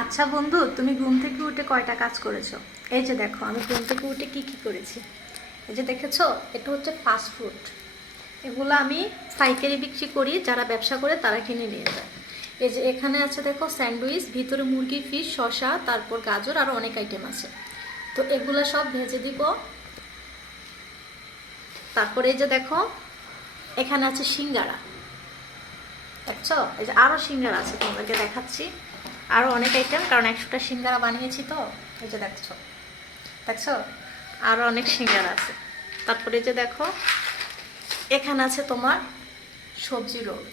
আচ্ছা বন্ধু, তুমি ঘুম থেকে উঠে কয়টা কাজ করেছো? এই যে দেখো, আমি ঘুম থেকে উঠে কি কি করেছি। এই যে দেখেছো, এটা হচ্ছে ফাস্ট ফুড। এগুলো আমি পাইকারি বিক্রি করি, যারা ব্যবসা করে তারা কিনে নিয়ে যায়। এই যে এখানে আছে দেখো স্যান্ডউইচ, ভিতরে মুরগি, ফিশ, শসা, তারপর গাজর, আরও অনেক আইটেম আছে। তো এগুলো সব ভেজে দিব। তারপরে এই যে দেখো, এখানে আছে সিঙ্গারা। দেখছো, এই যে আরও সিঙ্গারা আছে, তোমাদেরকে দেখাচ্ছি। আরও অনেক আইটেম, কারণ 100টা সিঙ্গারা বানিয়েছি তো। এই যে দেখছো, দেখছো, আরও অনেক সিঙ্গারা আছে। তারপরে যে দেখো, এখানে আছে তোমার সবজি রোল।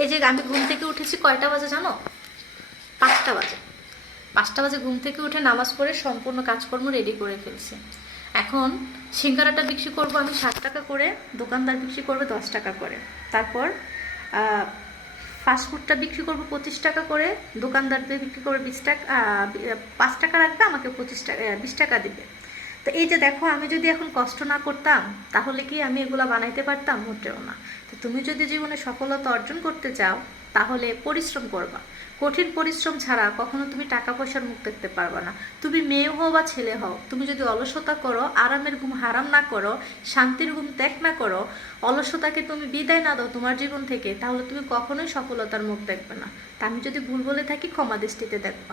এই যে আমি ঘুম থেকে উঠেছি কয়টা বাজে জানো? 5টা বাজে। 5টা বাজে ঘুম থেকে উঠে নামাজ পড়ে সম্পূর্ণ কাজকর্ম রেডি করে ফেলছি। এখন সিঙ্গারাটা বিক্রি করব আমি 60 টাকা করে, দোকানদার বিক্রি করবে 10 টাকা করে। তারপর ফাস্টফুডটা বিক্রি করবো 25 টাকা করে, দোকানদারদের বিক্রি করবে 20 টাকা। 5 টাকা রাখবে, আমাকে 25 টাকা 20 টাকা দিবে। তো এই যে দেখো, আমি যদি এখন কষ্ট না করতাম তাহলে কি আমি এগুলা বানাইতে পারতাম? মোটেও না। তো তুমি যদি জীবনে সফলতা অর্জন করতে চাও তাহলে পরিশ্রম করবা। কঠিন পরিশ্রম ছাড়া কখনো তুমি টাকা পয়সার মুখ দেখতে পারবা না। তুমি মেয়ে হও বা ছেলে হও, তুমি যদি অলসতা করো, আরামের ঘুম হারাম না করো, শান্তির ঘুম ত্যাগ না করো, অলসতাকে তুমি বিদায় না দাও তোমার জীবন থেকে, তাহলে তুমি কখনোই সফলতার মুখ দেখবে না। তা আমি যদি ভুল বলে থাকি ক্ষমা দৃষ্টিতে দেখবা।